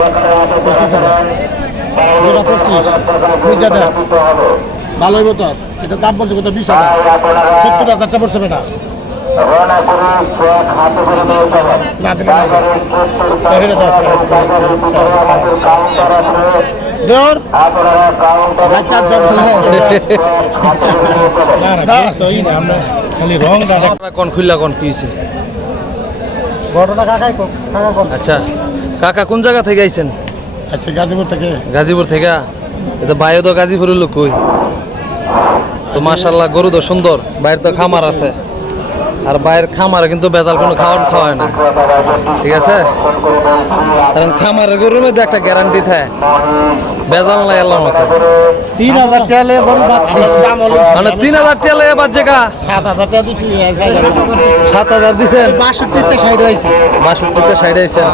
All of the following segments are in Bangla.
25,000 যেটা 25 বুঝা দেন ভালো হইব তো এটা দাম বলছে কত 20,000 70,000 টা পড়ছে বেটা না দিলে দেওর খালি রং কোন খুললা কোন কি হয়েছে ঘটনা কাকাই কাকা আচ্ছা কাকা কোন জায়গা থেকে আইছেন? আচ্ছা গাজীপুর থেকে। গাজীপুর থেকে এটা বাইরে তো গাজীপুরের লোক কই তো মাশাআল্লাহ গরু তো সুন্দর বাইরে তো খামার আছে আর বাইরের খামারে কিন্তু বেজাল কোনো খাওয়ায় না ঠিক আছে কারণ খামারের গরুর মধ্যে একটা গ্যারান্টি থাকে বেজাল নাই আল্লাহর মতো 3,000 টাকা গরু বাচ্চা দাম হলো মানে 3,000 টাকা এবার জায়গা 7,000 টাকা দিছি 7,000 দিছেন 62 তে 60 হইছে 62 তে 60 আইছেন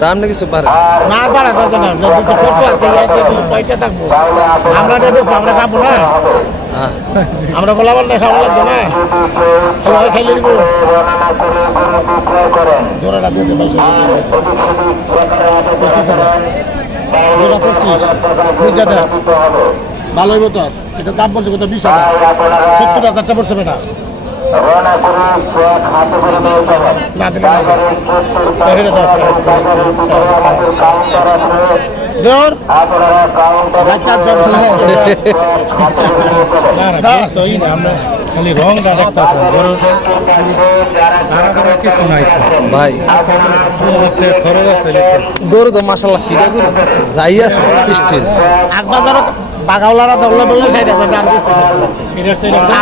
দাম না কিছু পারে না পারে দাদা না কিছু খরচ আছে আছে পয়সা থাকবো আমরা দেব আমরা খাবো না আমরা গোলাবার না খাওয়া লাগবে না খালি খাইলে দিব জোড়াটা দিতে পারছো 25,000 যেটা 25 বুঝা দেন ভালো হইব তো এটা দাম বলছে কত 20,000 70,000 টা পড়ছে বেটা না দিলে দেওর খালি রং কিছু নাই ভাই খরচ আছে গরু তো মাশাআল্লাহ ফিরা গরু যাই আছে স্টিল আকবাজার বাগাওলারা ধরলে বললে 60,000 দাম দিচ্ছে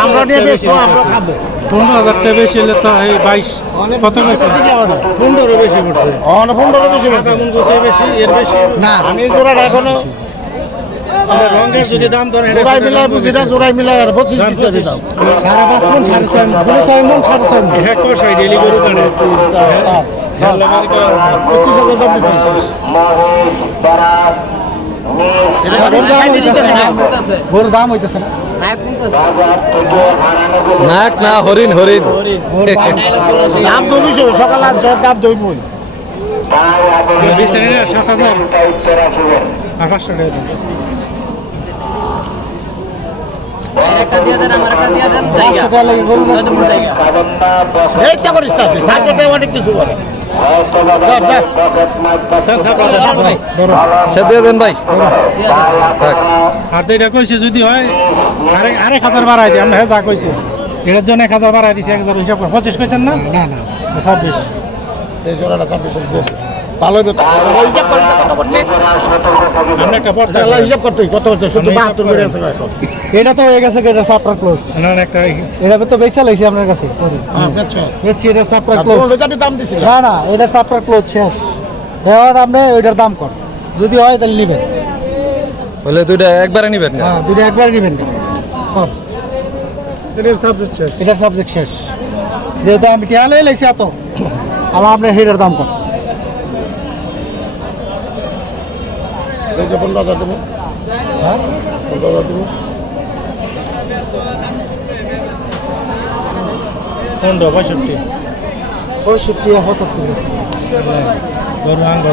আমরা নিয়ে বেশি আমরা খাবো 15,000 টাকা বেশি হলে তো এই 22 কত বেশি 15 বেশি পড়ছে 15 বেশি পড়ছে বেশি এর বেশি না আমি জোড়াটা এখনো রঙের যদি দাম ধরে জোড়াই মিলাই বুঝিটা জোড়াই মিলাই আর 25 দিতে দাও 5.5 মণ 6.5 মণ 6 মণ 6.5 মণ হ্যাঁ কষাই ডেলি গরু কাটে 5 25,000 দাম দিচ্ছে গরুর দাম হইতেছে না নাক না হরিণ হরিণ দাম তো বেশি সকাল আর দাম দই মই 7,000 আর 500 টাকা একটা দিয়ে দেন আমার একটা দিয়ে দেন জায়গা 500 টাকা লাগে গরু জায়গা এইটা করিস না 500 টাকা অনেক কিছু করে সে দিয়ে দেন ভাই আর যেটা কইছে যদি হয় আরেক 1,000 বাড়াই দিই আমরা যা কইছে এটার জন্য 1,000 বাড়াই দিছি 1,000 হিসাব করে 25 কইছেন না না না 26 এই জোড়াটা 26 ভালো হবে তো হিসাব করে কত করছে আমরা একটা পড়তে হিসাব করতে কত করছে শুধু 72 করে আছে এখন এটা তো হয়ে গেছে এটা সাপটা ক্লোজ না একটা এটা তো বেচা লাইছি আপনার কাছে হ্যাঁ বেচো বেচি এটা সাপটা ক্লোজ ওইটাতে দাম দিছিল না না এটা সাপটা ক্লোজ শেষ দেওয়ার আপনি ওইটার দাম কর যদি হয় তাহলে নেবেন বলে দুইটা একবারে নিবেন না হ্যাঁ দুইটা একবারে নেবেন কর এটার সাবজেক্ট শেষ এটার সাবজেক্ট শেষ যেহেতু আমি টিয়ালে লাইছি এত আলা আপনি হেডের দাম কর এই যে 15,000 দেবো হ্যাঁ 15,000 দেবো 65 গরু আঙ্গ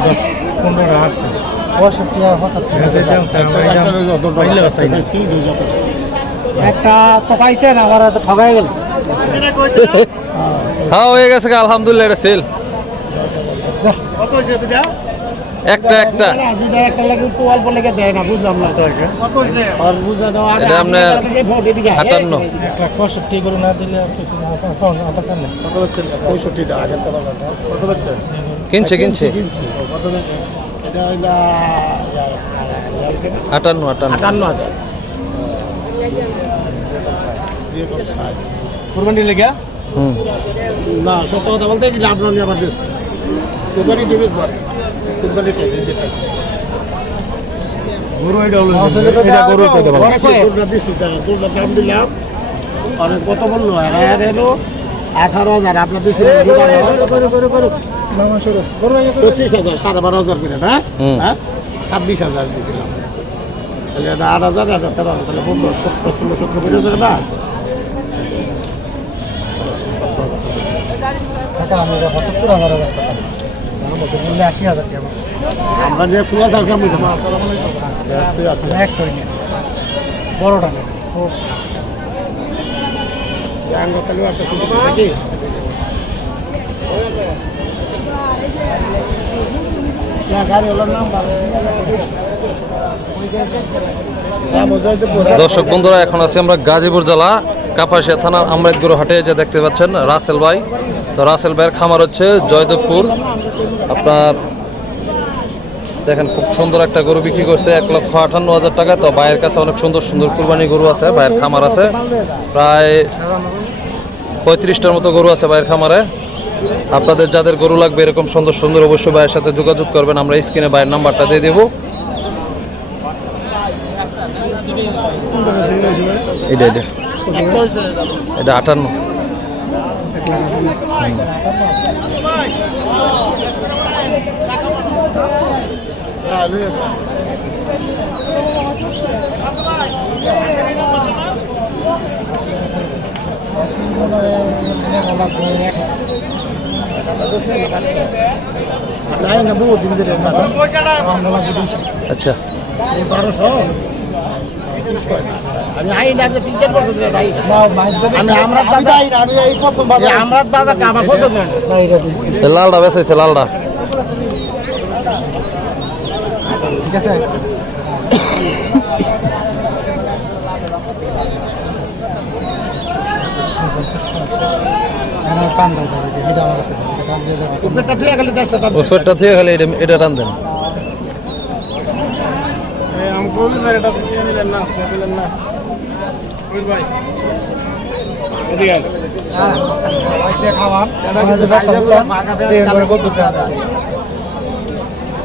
15 আছে 65 একটা তো পাইছেন আমার তো ঠগাই গেল হ্যাঁ হয়ে গেছে আলহামদুলিল্লাহ এটা সেল কত হইছে দুটা একটা দুটা একটা লাগে তো অল্প লেগে দেয় না বুঝলাম না তো কত হইছে আর বুঝা দাও আর এটা আপনার 58 একটা 65 করে না দিলে আর কিছু না কত হচ্ছে 65 টাকা আগের টাকা কত হচ্ছে কিনছে কত হচ্ছে এটা হইলা 58 58,000 কুরবানি লেগে না সত্য কথা বলতে কি লাভ নিয়ে আবার দিস কুরবানি দিবি পরে কুরবানি টাকা দিতে গরু এটা হলো এটা গরু তো দেব গরুটা দিছি গরুটা দাম দিলাম আর কত বললো আর এলো 18,000 আপনার দিছি গরু নাম শুরু 25,000 12,500 করে না হ্যাঁ 26,000 দিছিলাম তাহলে 8,000 13,000 তাহলে 15 16 17 করে যাবে না টাকা আমি 75,000 টাকা 80,000 টাকা আমরা যে পুরো দরকার আমি দেবো এক করে নিন বড়টা নেন সব আঙ্গতালি একটা ছোট নাকি গাড়িওয়ালার নাম দর্শক বন্ধুরা, এখন আছি আমরা গাজীপুর জেলা কাপাসিয়া থানার আমরাইতগুরু হাটে, যে দেখতে পাচ্ছেন রাসেল ভাই। তো রাসেল ভাইয়ের খামার হচ্ছে জয়দেবপুর। আপনার দেখেন খুব সুন্দর একটা গরু বিক্রি করছে 1,58,000 টাকা। তো ভাইয়ের কাছে অনেক সুন্দর সুন্দর কুরবানি গরু আছে, ভাইয়ের খামার আছে প্রায় 35টার মতো গরু আছে ভাইয়ের খামারে। আপনাদের যাদের গরু লাগবে এরকম সুন্দর সুন্দর, অবশ্যই ভাইয়ের সাথে যোগাযোগ করবেন। আমরা স্ক্রিনে ভাইয়ের নাম্বারটা দিয়ে দেবো। এটা 58। আচ্ছা, আমি আইন আছে 3-4 বছর ধরে ভাই আমি আমরা এই প্রথম আমরা বাজার আমার কত জন লালটা বেসাইছে, লালটা ঠিক আছে উপরেরটা দিয়ে গেলে 100 টাকা ওষুধটা থেকে খালি এটা টান দেন।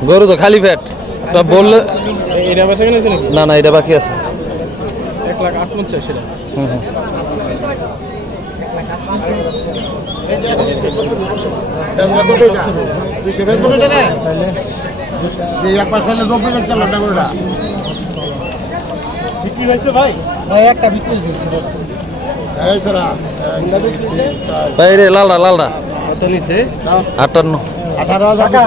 গরু তো খালি ফ্যাট বললে না, না এটা বাকি আছে। 1,58,000 হুম হুম। বিক্রি হয়েছে ভাই একটা বিক্রি হয়েছে ভাই রে লালটা লালটা কত নিছে 58। 18,000 টাকা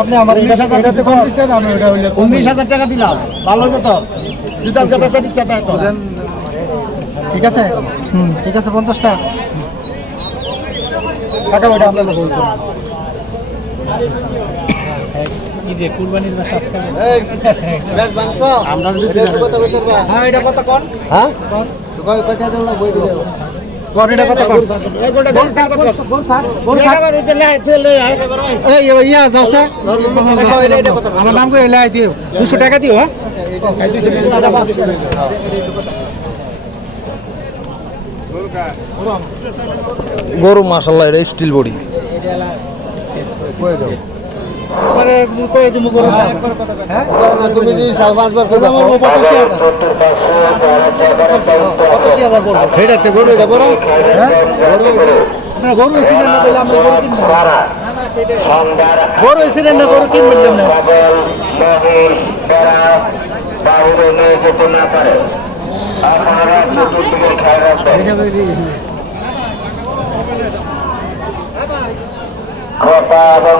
আপনি আমার এটাতে কম দিচ্ছেন, আমি ওটা হইলে 19,000 টাকা দিলাম ভালো হতো তো যদি আজকে বেচা দিচ্ছে তাই তো ঠিক আছে ঠিক আছে 50 টাকা টাকা ওটা আমরা বলবো কি দিয়ে কুরবানির মাস আজকে আমরা যদি হ্যাঁ এটা কত কোন হ্যাঁ কয়টা দেব বই দিলে কোন এটা কত কোন এই গোটা দেন বল থাক এই ইয়া যাচ্ছে আমার নাম করে এলাই দিও 200 টাকা দিও হ্যাঁ গরু মাশাআল্লাহ এটা স্টিল বডি। পরে কই দিমু করো হ্যাঁ তুমি যদি 5-5 বার আমার 85,000 বলবো হেডাতে গরু এটা বড় হ্যাঁ না গরু ছিলেন না তাহলে আমরা গরু কিনবো গরু ছিলেন না গরু কিনবেন না এবং